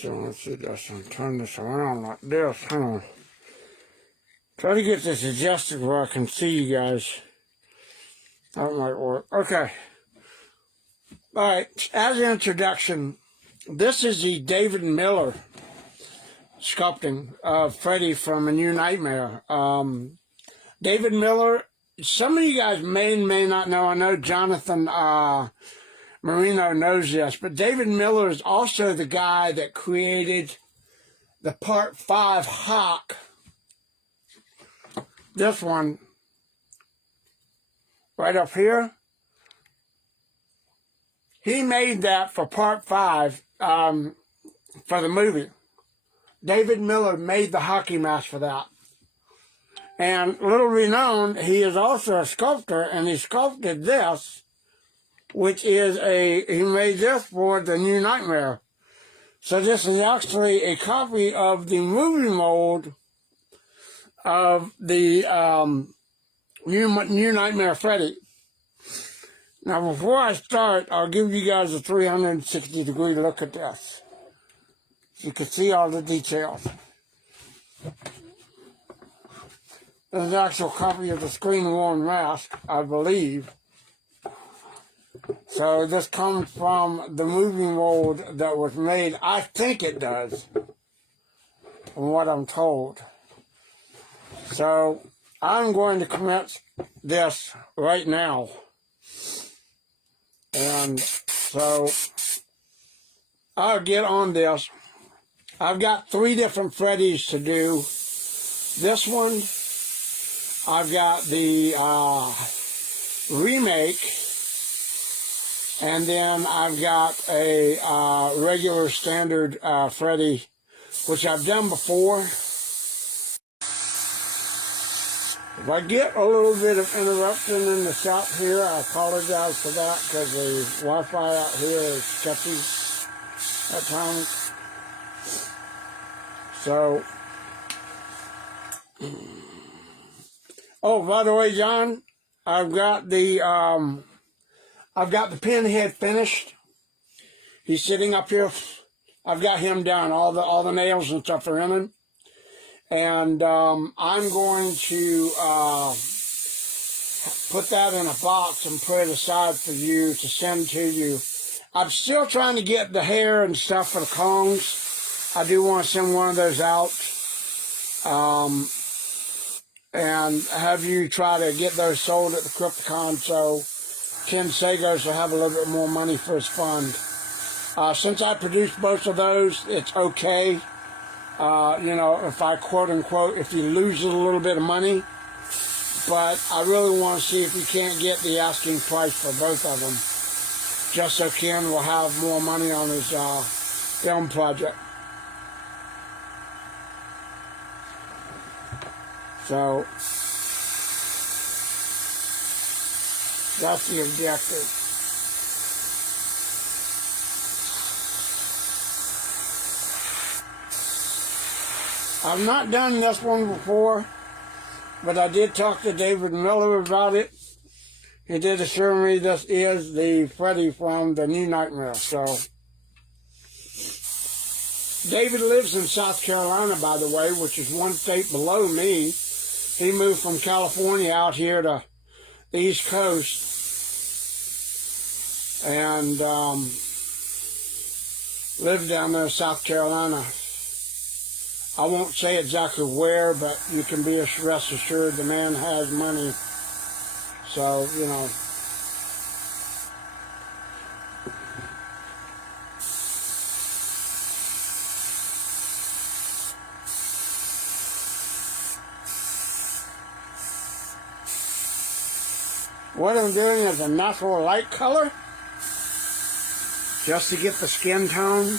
So let's see this. I'm turn this around like this. Hang on. Try to get this adjusted where I can see you guys. That might work. Okay. Alright, as an introduction, this is the David Miller sculpting of Freddy from A New Nightmare. David Miller, some of you guys may not know. I know Jonathan Marino knows this, but David Miller is also the guy that created the Part 5 Hawk. This one, right up here. He made that for Part 5 for the movie. David Miller made the hockey mask for that. And little renowned, he is also a sculptor, and he sculpted this, which is he made this for The New Nightmare. So this is actually a copy of the movie mold of the New Nightmare Freddy. Now, before I start, I'll give you guys a 360-degree look at this, so you can see all the details. This is an actual copy of the screen-worn mask, I believe. So this comes from the movie mold that was made. I think it does, from what I'm told. So I'm going to commence this right now. And so I'll get on this. I've got 3 different Freddys to do. This one, I've got the remake, and then I've got a regular standard Freddy, which I've done before. If I get a little bit of interruption in the shop here, I apologize for that, because the Wi-Fi out here is sketchy at times. So, oh, by the way, John, I've got the pinhead finished. He's sitting up here. I've got him down. All the nails and stuff are in him. And I'm going to put that in a box and put it aside for you to send to you. I'm still trying to get the hair and stuff for the Kongs. I do want to send one of those out. And have you try to get those sold at the Crypticon so Ken Sagos will have a little bit more money for his fund. Since I produced both of those, it's okay. You know, if I quote unquote, if you lose a little bit of money, but I really want to see if we can't get the asking price for both of them, just so Ken will have more money on his film project. So that's the objective. I've not done this one before, but I did talk to David Miller about it. He did assure me this is the Freddy from The New Nightmare. So, David lives in South Carolina, by the way, which is one state below me. He moved from California out here to the East Coast. And lived down there in South Carolina. I won't say exactly where, but you can be rest assured the man has money. So, you know. What I'm doing is a natural light color, just to get the skin tone.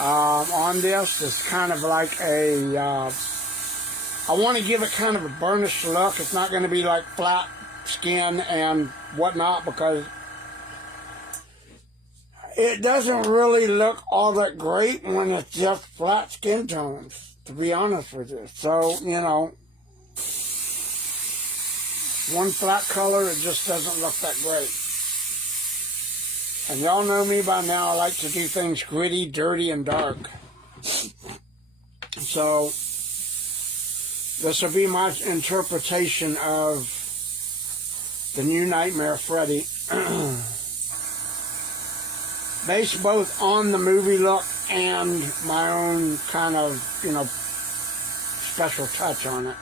On this, it's kind of like a, I want to give it kind of a burnished look. It's not going to be like flat skin and whatnot, because it doesn't really look all that great when it's just flat skin tones, to be honest with you. So, you know, one flat color, it just doesn't look that great. And y'all know me by now, I like to do things gritty, dirty, and dark. So, this will be my interpretation of the new Nightmare Freddy. Based both on the movie look and my own kind of, special touch on it.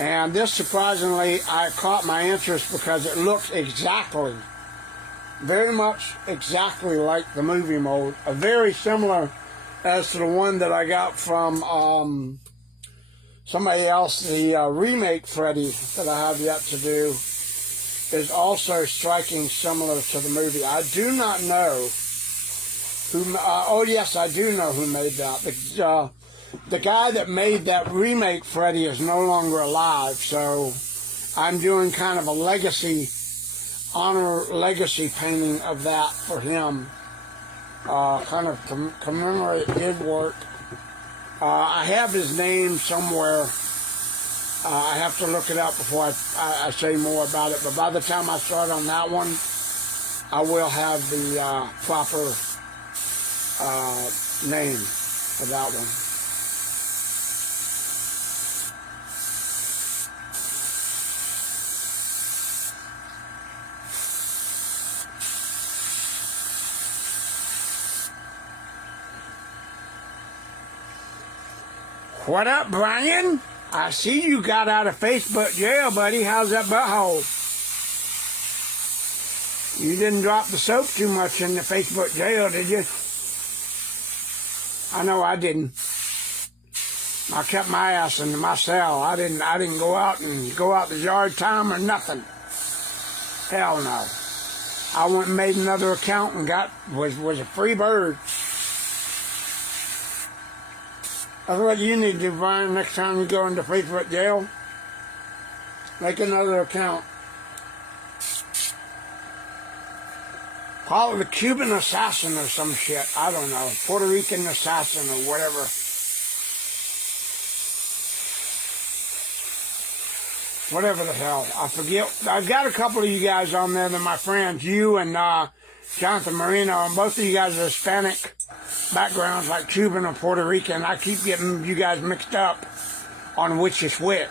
And this, surprisingly, I caught my interest because it looks exactly, very much exactly like the movie mold. Very similar as to the one that I got from somebody else. The remake Freddy that I have yet to do is also striking similar to the movie. I do not know who, oh yes, I do know who made that. The guy that made that remake Freddy is no longer alive, so I'm doing kind of a legacy painting of that for him. Kind of commemorate his work. I have his name somewhere. I have to look it up before I say more about it, but by the time I start on that one, I will have the proper name for that one. What up, Brian? I see you got out of Facebook jail, buddy. How's that butthole? You didn't drop the soap too much in the Facebook jail, did you? I know I didn't. I kept my ass in my cell. I didn't go out the yard time or nothing. Hell no. I went and made another account and was a free bird. That's what you need to do, Brian, next time you go into Facebook jail. Make another account. Call it the Cuban assassin or some shit. I don't know. Puerto Rican assassin or whatever. Whatever the hell. I forget. I've got a couple of you guys on there that are my friends. You and Jonathan Marino. And both of you guys are Hispanic backgrounds like Cuban or Puerto Rican. I keep getting you guys mixed up on which is which.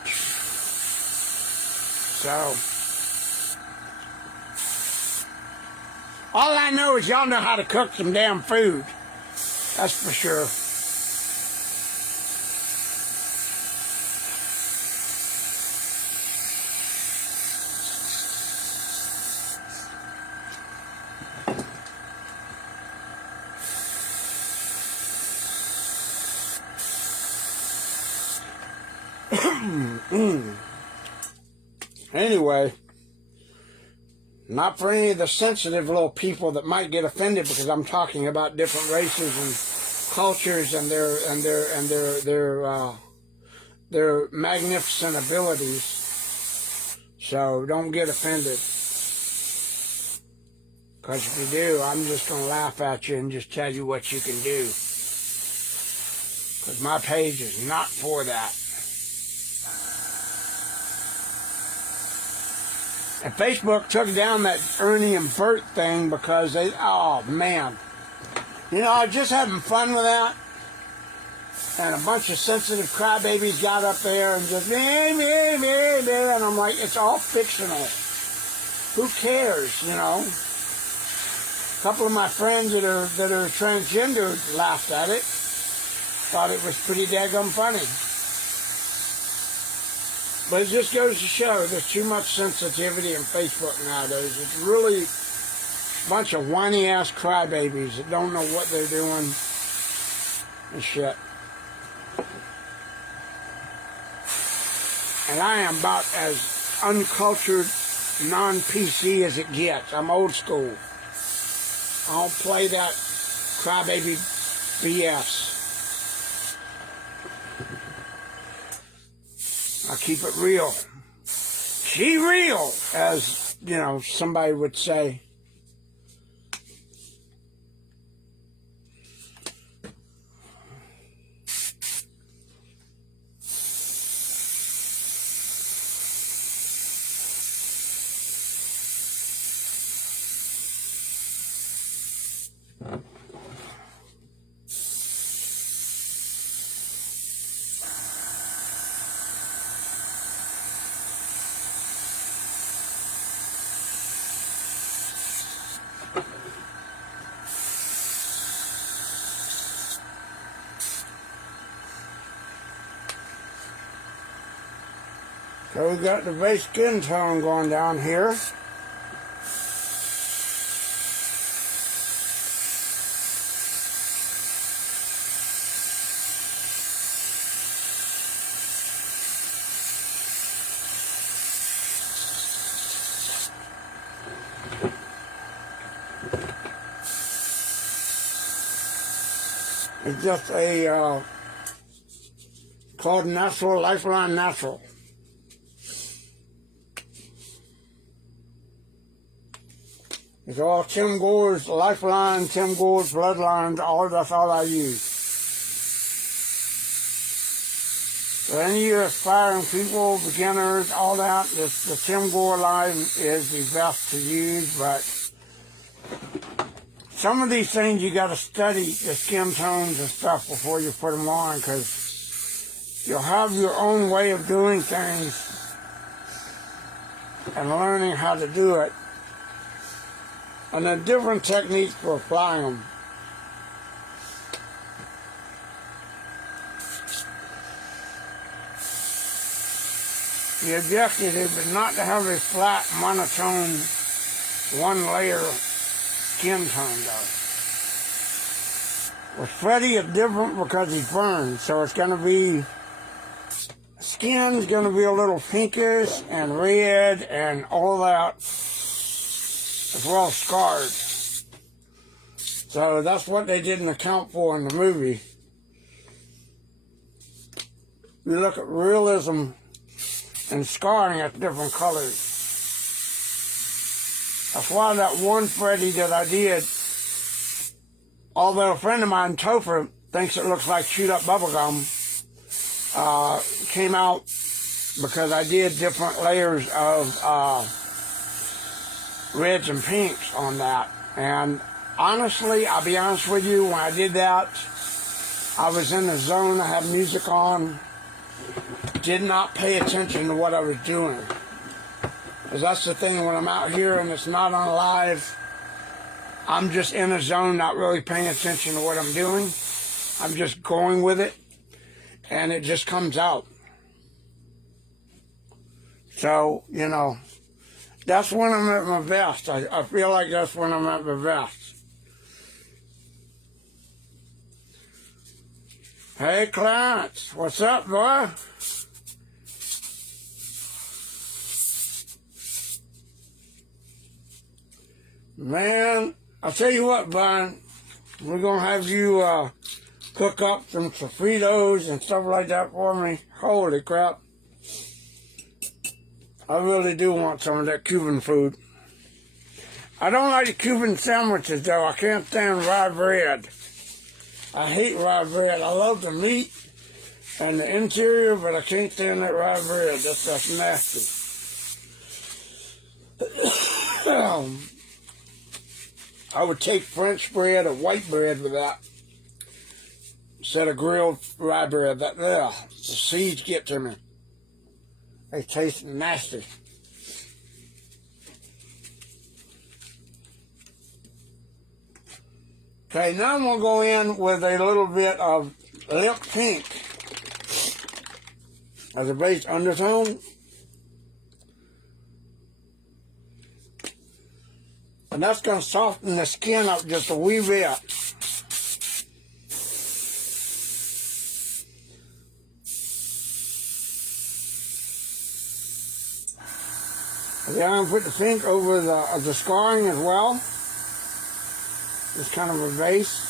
So, all I know is y'all know how to cook some damn food. That's for sure. Anyway, not for any of the sensitive little people that might get offended because I'm talking about different races and cultures and their magnificent abilities. So don't get offended. Because if you do, I'm just going to laugh at you and just tell you what you can do. Because my page is not for that. And Facebook took down that Ernie and Bert thing because they, oh man. You know, I was just having fun with that. And a bunch of sensitive crybabies got up there and just, and I'm like, it's all fictional. Who cares, you know? A couple of my friends that are transgender laughed at it. Thought it was pretty daggum funny. But it just goes to show there's too much sensitivity in Facebook nowadays. It's really a bunch of whiny-ass crybabies that don't know what they're doing and shit. And I am about as uncultured, non-PC as it gets. I'm old school. I don't play that crybaby BS. I keep it real. She real, as, you know, somebody would say. So we got the base skin tone going down here. It's just a called Natural, Lifeline Natural. It's all Tim Gore's Lifeline, Tim Gore's Bloodlines, that's all I use. So any of you aspiring people, beginners, all that, the Tim Gore line is the best to use, but some of these things you got to study the skin tones and stuff before you put them on, because you'll have your own way of doing things and learning how to do it. And there are different techniques for applying them. The objective is not to have a flat, monotone, one layer skin tone though. With Freddy, it's different because he's burned, so it's going to be, skin's going to be a little pinkish and red and all that, as well as scarred. So that's what they didn't account for in the movie. You look at realism and scarring at different colors. That's why that one Freddy that I did, although a friend of mine, Topher, thinks it looks like chewed up bubblegum, came out because I did different layers of reds and pinks on that. And honestly, I'll be honest with you, when I did that, I was in the zone, I had music on, did not pay attention to what I was doing. Because that's the thing, when I'm out here and it's not on live, I'm just in a zone, not really paying attention to what I'm doing. I'm just going with it, and it just comes out. So, you know, that's when I'm at my best. I feel like that's when I'm at my best. Hey, Clarence, what's up, boy? Man, I'll tell you what, Brian, we're going to have you cook up some Fritos and stuff like that for me. Holy crap. I really do want some of that Cuban food. I don't like the Cuban sandwiches, though. I can't stand rye bread. I hate rye bread. I love the meat and the interior, but I can't stand that rye bread. That's nasty. I would take French bread or white bread with that instead of grilled rye bread. The seeds get to me. They taste nasty. Okay, now I'm going to go in with a little bit of lip pink as a base undertone. And that's going to soften the skin up just a wee bit. Okay, I'm going to put the pink over the scarring as well. Just kind of a base.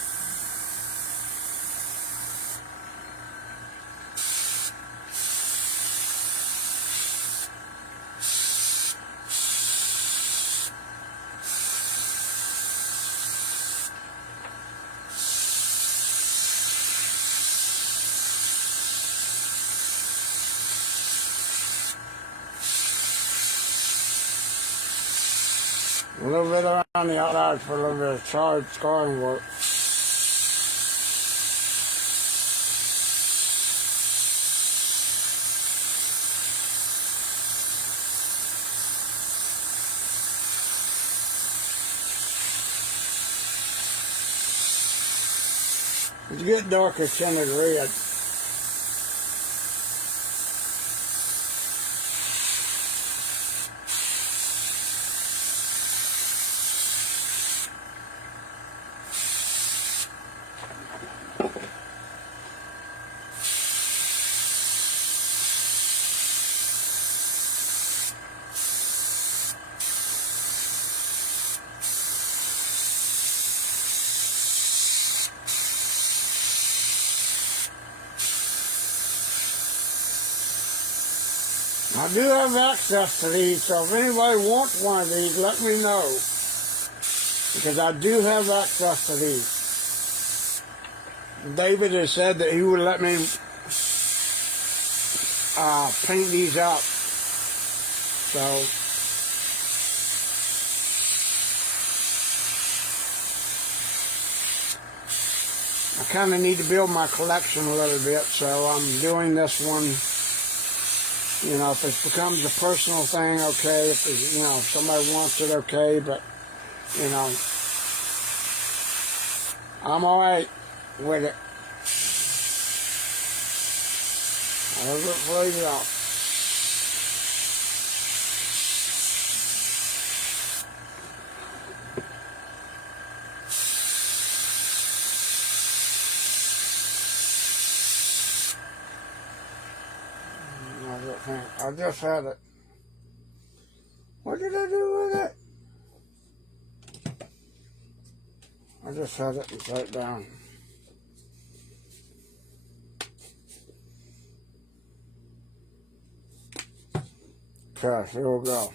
A little bit around the outside for a little bit of charred scarring work. It's get darker tinted red. I do have access to these, so if anybody wants one of these, let me know. Because I do have access to these. David has said that he would let me paint these up. So I kind of need to build my collection a little bit, so I'm doing this one. You know, if it becomes a personal thing, okay. If it, you know, if somebody wants it, okay. But you know, I'm all right with it. However it plays out. I just had it. What did I do with it? I just had it and set it down. Okay, here we go.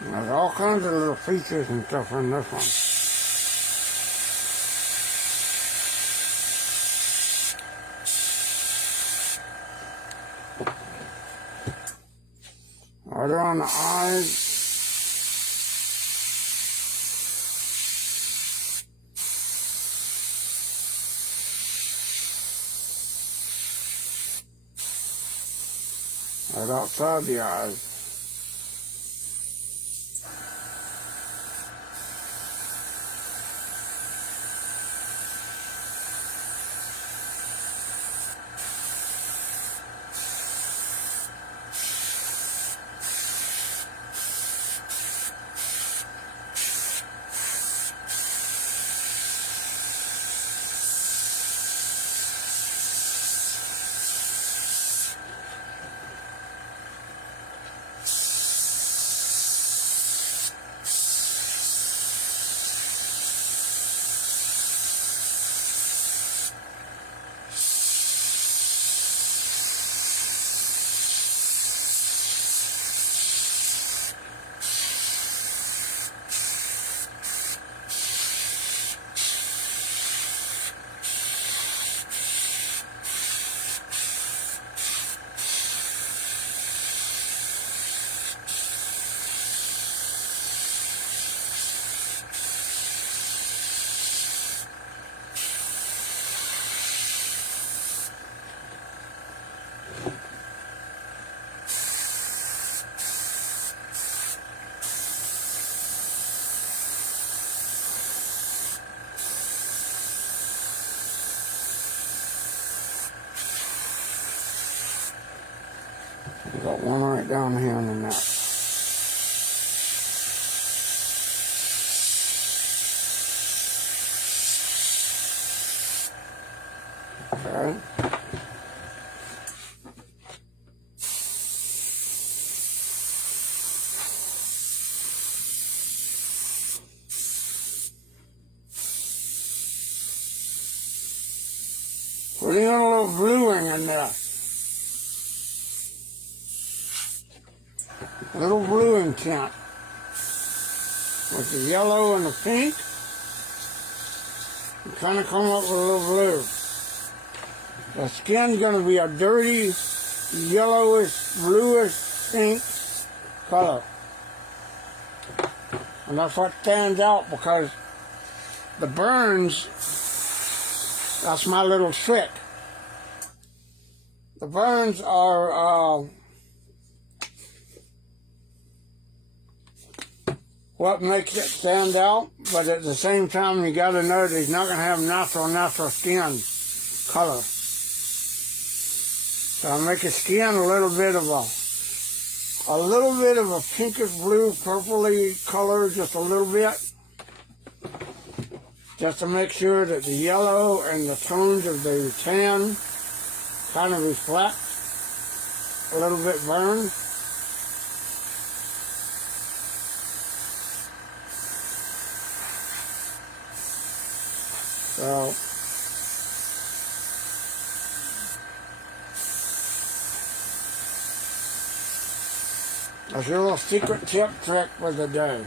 There's all kinds of little features and stuff in this one. Right around the eyes. Right outside the eyes. Got one right down here in the neck. Okay. Putting in a little bluing in there. A little bluing tint. With the yellow and the pink. You kind of come up with a little blue. The skin's going to be a dirty, yellowish, bluish, pink color. And that's what stands out because the burns, that's my little trick. The burns are what makes it stand out, but at the same time you got to know that he's not going to have natural skin color. So I make his skin a little bit of a pinkish blue, purpley color, just a little bit. Just to make sure that the yellow and the tones of the tan kind of reflect a little bit burned. So that's your little secret tip trick for the day.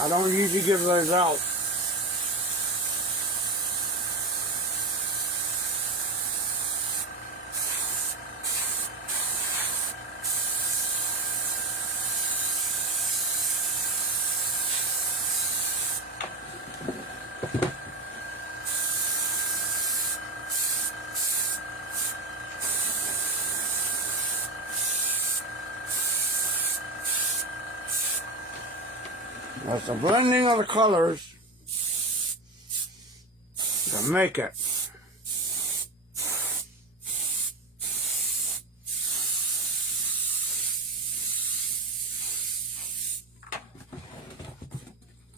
I don't usually give those out. That's the blending of the colors to make it.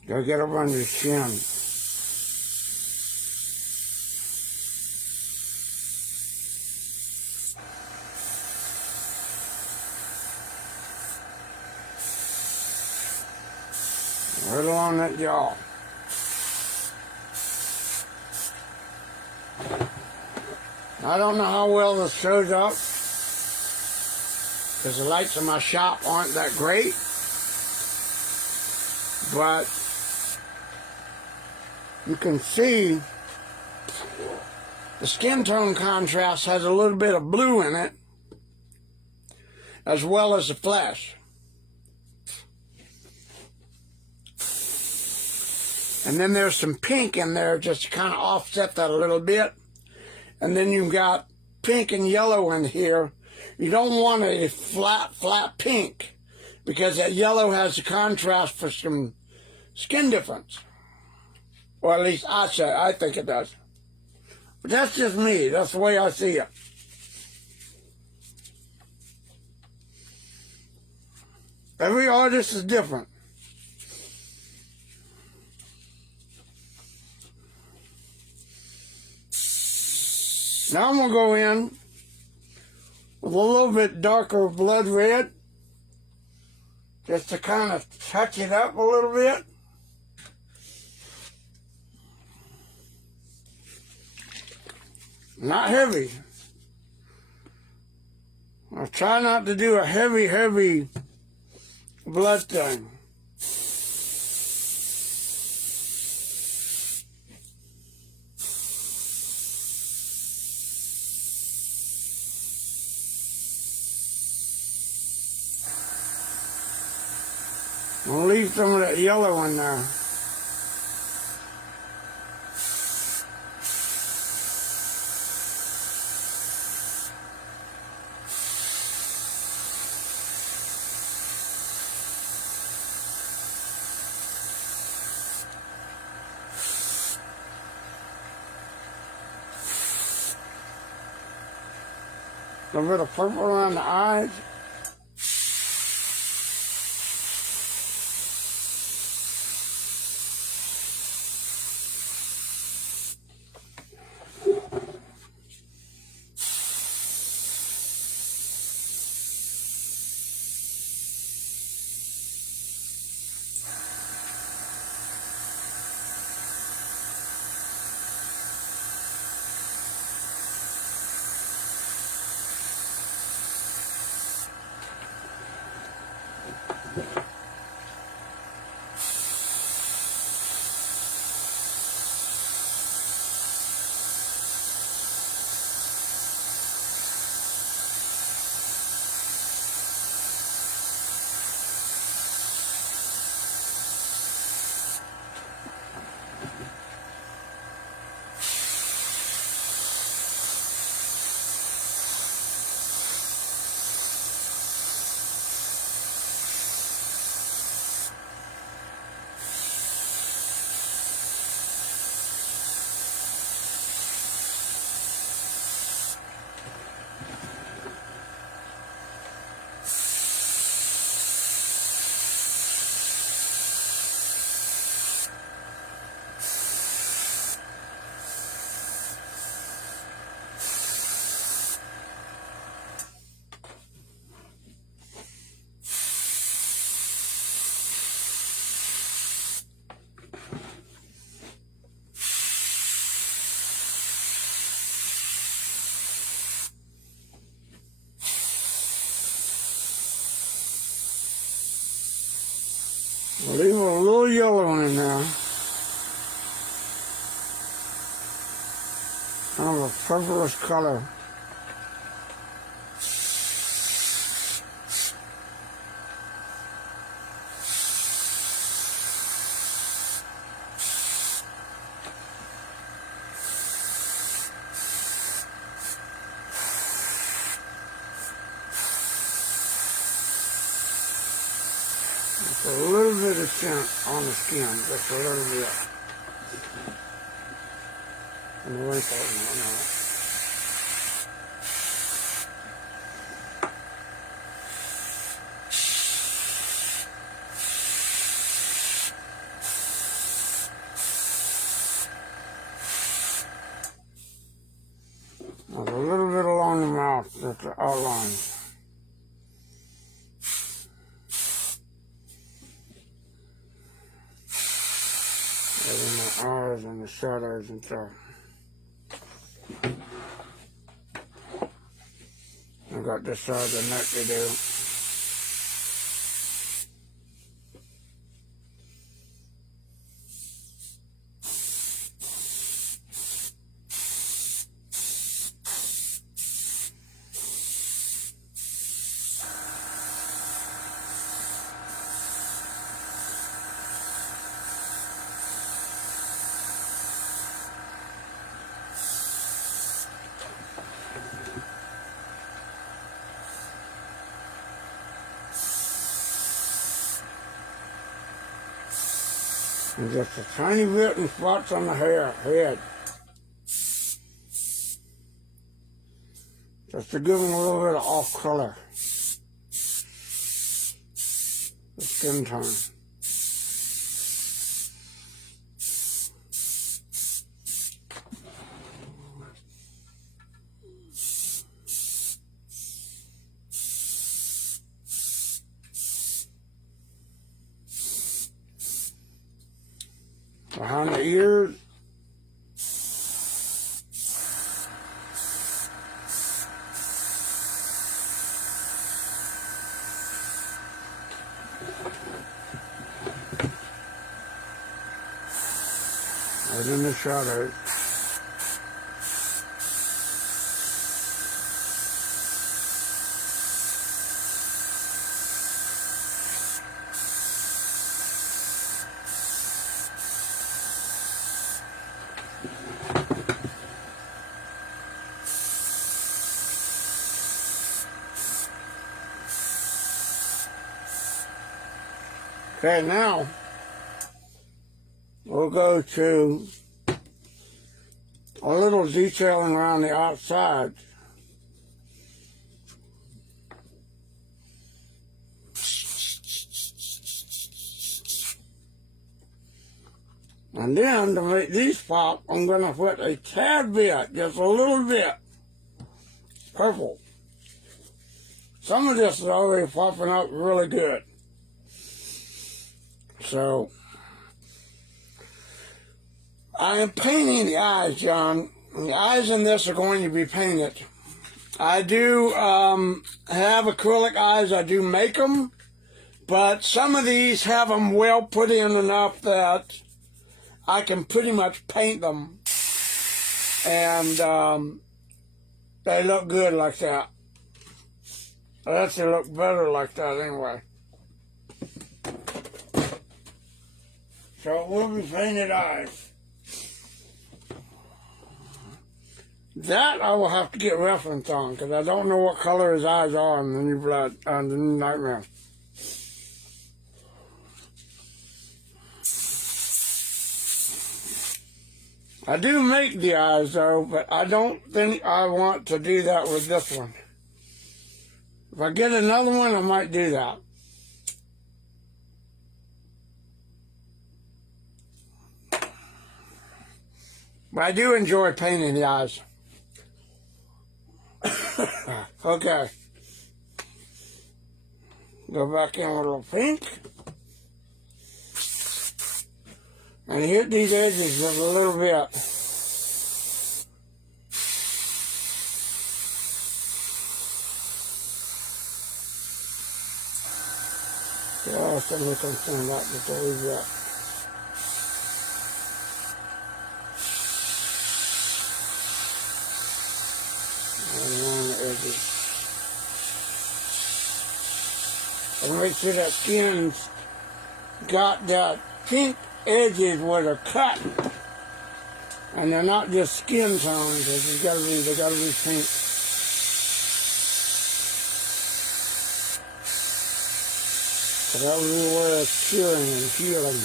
Go get up under his chin. Right along that jaw. I don't know how well this shows up because the lights in my shop aren't that great, but you can see the skin tone contrast has a little bit of blue in it as well as the flesh. And then there's some pink in there just to kind of offset that a little bit. And then you've got pink and yellow in here. You don't want a flat pink because that yellow has the contrast for some skin difference. Or at least I think it does. But that's just me. That's the way I see it. Every artist is different. Now I'm going to go in with a little bit darker blood red, just to kind of touch it up a little bit. Not heavy. I'll try not to do a heavy blood thing. I'll leave some of that yellow in there. A little bit of purple around the eyes. Leave a little yellow in there. Kind of a purplish color. Just a little bit of tint on the skin, just a little bit. And the wrinkles on that. There's a little bit along the mouth, that's the outline. And in the eyes and the shadows and stuff. I got this side of the neck to do. And just a tiny bit in spots on the head. Just to give them a little bit of off color. The skin tone. Behind the ears. Right in the shadows. Okay, now we'll go to a little detailing around the outside. And then to make these pop, I'm going to put a tad bit, just a little bit, purple. Some of this is already popping up really good. So, I am painting the eyes, John. The eyes in this are going to be painted. I do have acrylic eyes. I do make them. But some of these have them well put in enough that I can pretty much paint them. And they look good like that. They actually look better like that anyway. So it will be painted eyes. That I will have to get reference on because I don't know what color his eyes are in the new blood, the new Nightmare. I do make the eyes though, but I don't think I want to do that with this one. If I get another one, I might do that. But I do enjoy painting the eyes. Okay. Go back in with a little pink. And hit these edges just a little bit. Yeah, somebody can stand up just a little bit. Around the edges. And make sure that skin's got that pink edges where they're cut, and they're not just skin tones. They gotta be pink. So that would be where it's curing and healing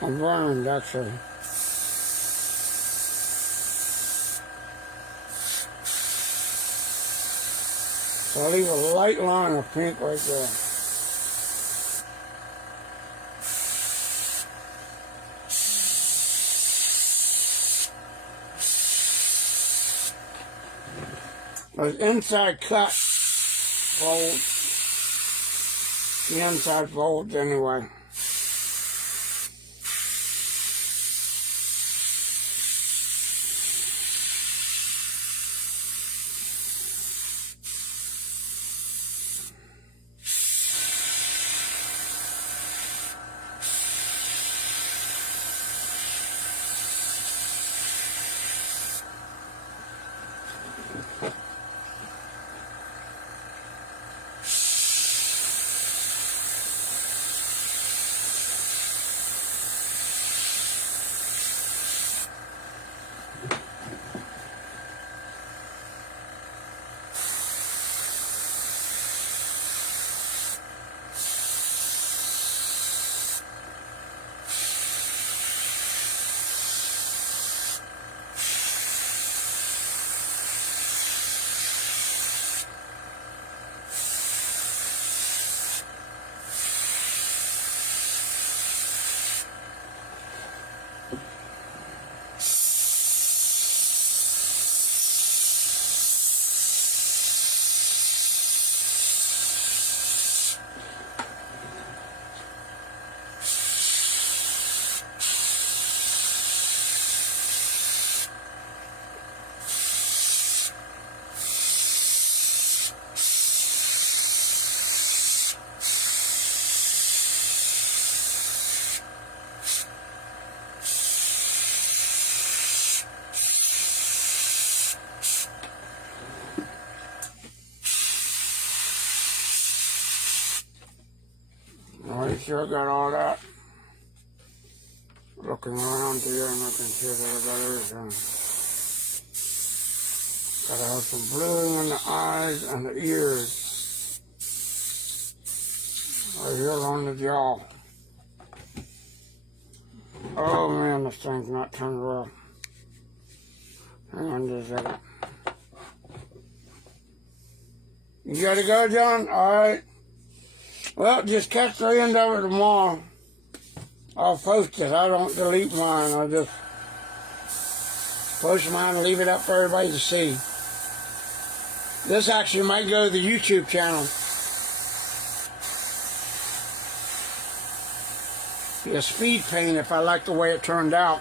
and burned, actually. So I'll leave a light line of pink right there. Those inside cut folds, the inside folds anyway. Make sure I got all that. Looking around here and making sure that I got everything. Gotta have some bluing in the eyes and the ears. Right here on the jaw. Oh man, this thing's not turned well. Hang on just a second. You gotta go, John? Alright. Well, just catch the end of it tomorrow. I'll post it. I don't delete mine. I just post mine and leave it up for everybody to see. This actually might go to the YouTube channel. Be a speed paint if I like the way it turned out.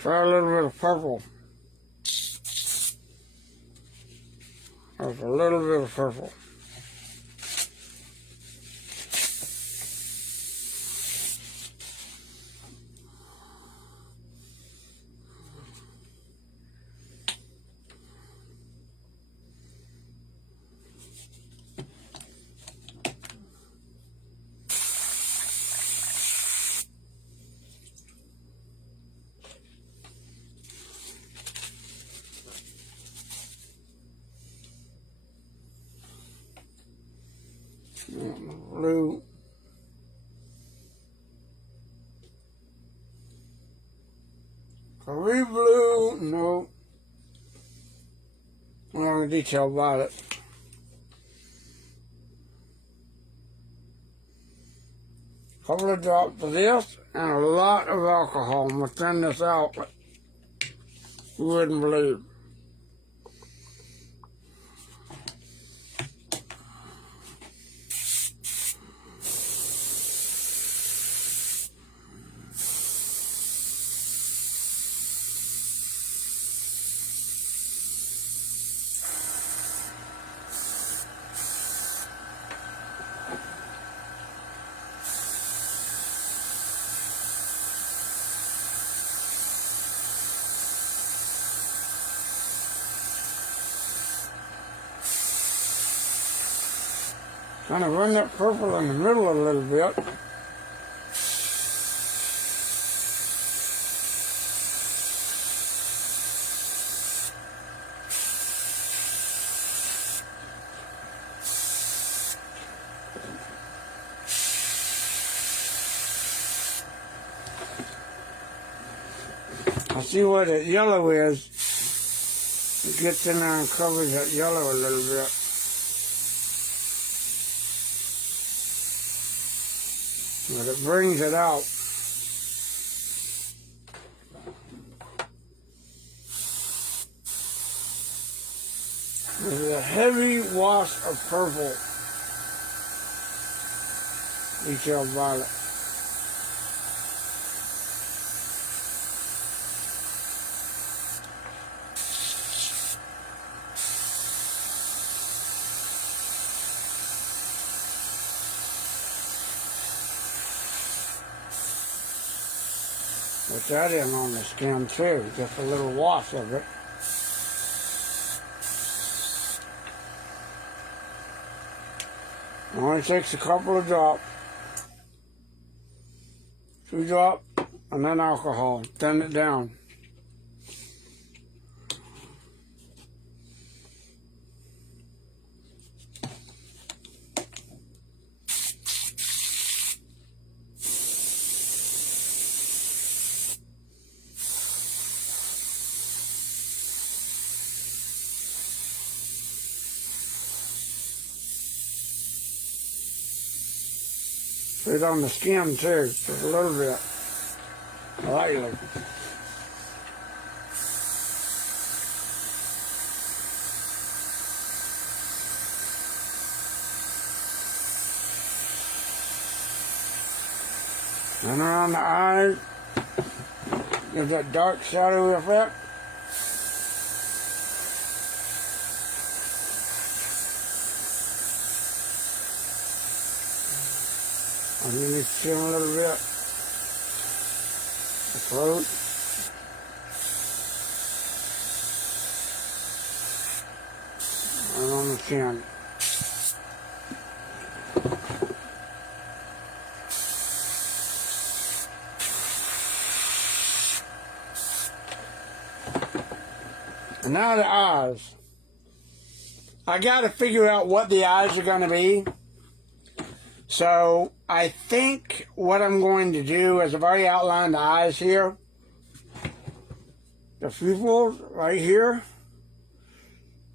Try a little bit of purple. There's a little bit of purple. Blue. Are we blue? No. I don't have any detail about it. Couple of drops of this and a lot of alcohol. I'm gonna thin this out. You wouldn't believe. Kind of run that purple in the middle a little bit. I see what that yellow is. It gets in there and covers that yellow a little bit. But it brings it out. There's a heavy wash of purple. Detail violet. Put that in on the skin too, just a little wash of it. Only takes a couple of drops. 2 drops, and then alcohol. Thin it down. Put it on the skin too, just a little bit. Lightly. And around the eyes, there's that dark shadowy effect. Underneath the chin a little bit. The throat. And on the chin. And now the eyes. I got to figure out what the eyes are going to be. So I think what I'm going to do is I've already outlined the eyes here. The pupils right here.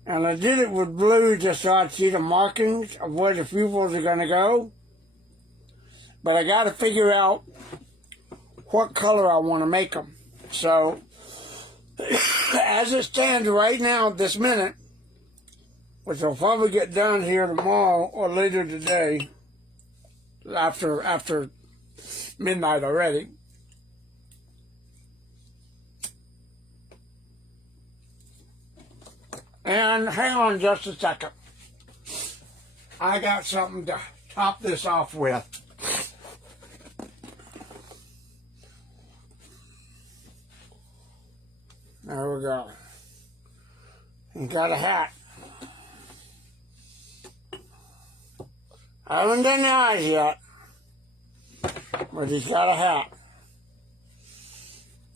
And I did it with blue just so I'd see the markings of where the pupils are going to go. But I got to figure out what color I want to make them. So as it stands right now at this minute, which will probably get done here tomorrow or later today, after midnight already. And hang on just a second. I got something to top this off with. There we go. He got a hat. I haven't done the eyes yet, but he's got a hat.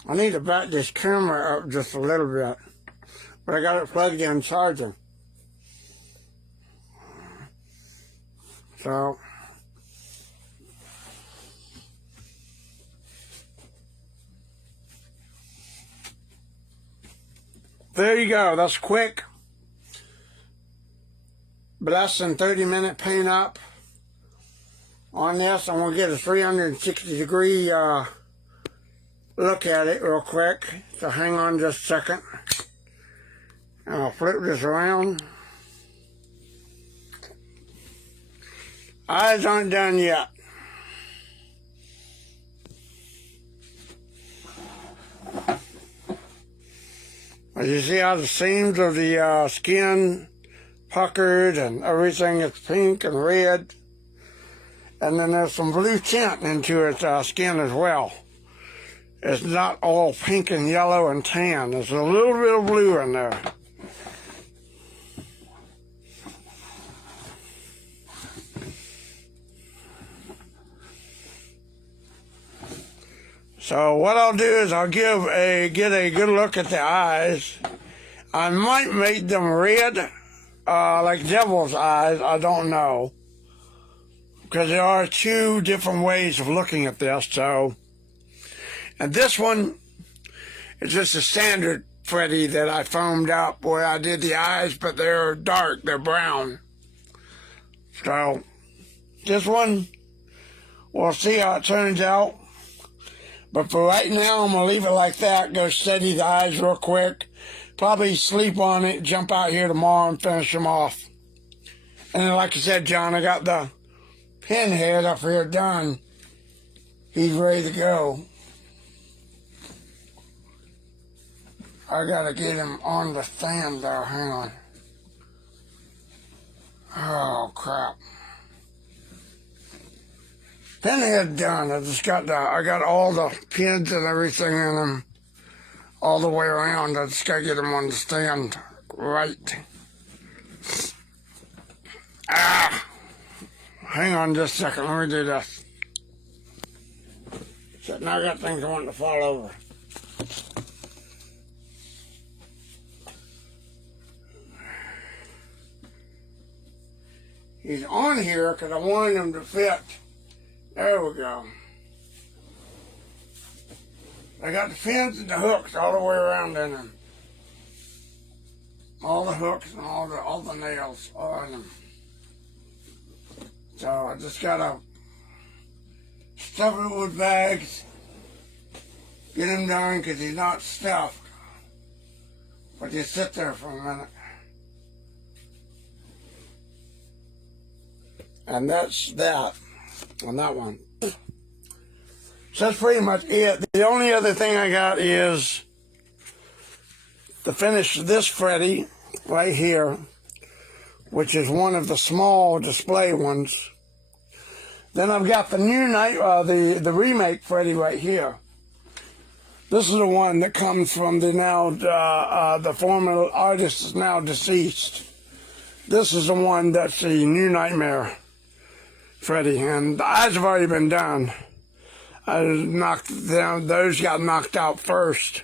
I need to back this camera up just a little bit, but I got it plugged in charging. So, there you go. That's quick. Less than 30-minute paint up on this. I'm going to get a 360-degree look at it real quick. So hang on just a second. And I'll flip this around. Eyes aren't done yet. As you see how the seams of the skin puckered and everything is pink and red. And then there's some blue tint into its skin as well. It's not all pink and yellow and tan. There's a little bit of blue in there. So what I'll do is I'll get a good look at the eyes. I might make them red, like devil's eyes. I don't know. Because there are two different ways of looking at this. So, and this one is just a standard Freddy that I foamed up where I did the eyes, but they're dark, they're brown. So, this one, we'll see how it turns out. But for right now, I'm going to leave it like that, go steady the eyes real quick, probably sleep on it, jump out here tomorrow and finish them off. And then like I said, John, I got the pinhead up here done. He's ready to go. I gotta get him on the stand there, hang on. Oh crap. Pinhead done. I got all the pins and everything in them all the way around. I just gotta get him on the stand right. Hang on just a second, let me do this. So now I got things I want to fall over. He's on here because I wanted him to fit. There we go. I got the fins and the hooks all the way around in them. All the hooks and all the nails are in them. So I just gotta stuff it with bags, get him done because he's not stuffed. But just sit there for a minute. And that's that on that one. So that's pretty much it. The only other thing I got is to finish this Freddy right here, which is one of the small display ones. Then I've got the new the remake Freddy right here. This is the one that comes from the the former artist is now deceased. This is the one that's the new Nightmare Freddy, and the eyes have already been done. I knocked down; those got knocked out first.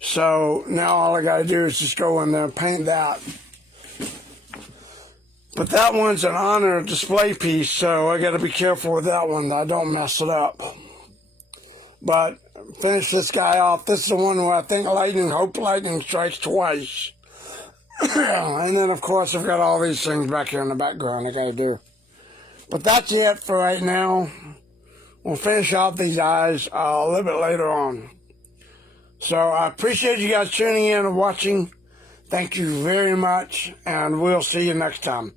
So now all I gotta do is just go in there and paint that. But that one's an honor display piece, so I gotta be careful with that one that I don't mess it up. But finish this guy off. This is the one where I think hope lightning strikes twice. And then of course I've got all these things back here in the background I gotta do. But that's it for right now. We'll finish off these eyes a little bit later on. So I appreciate you guys tuning in and watching. Thank you very much, and we'll see you next time.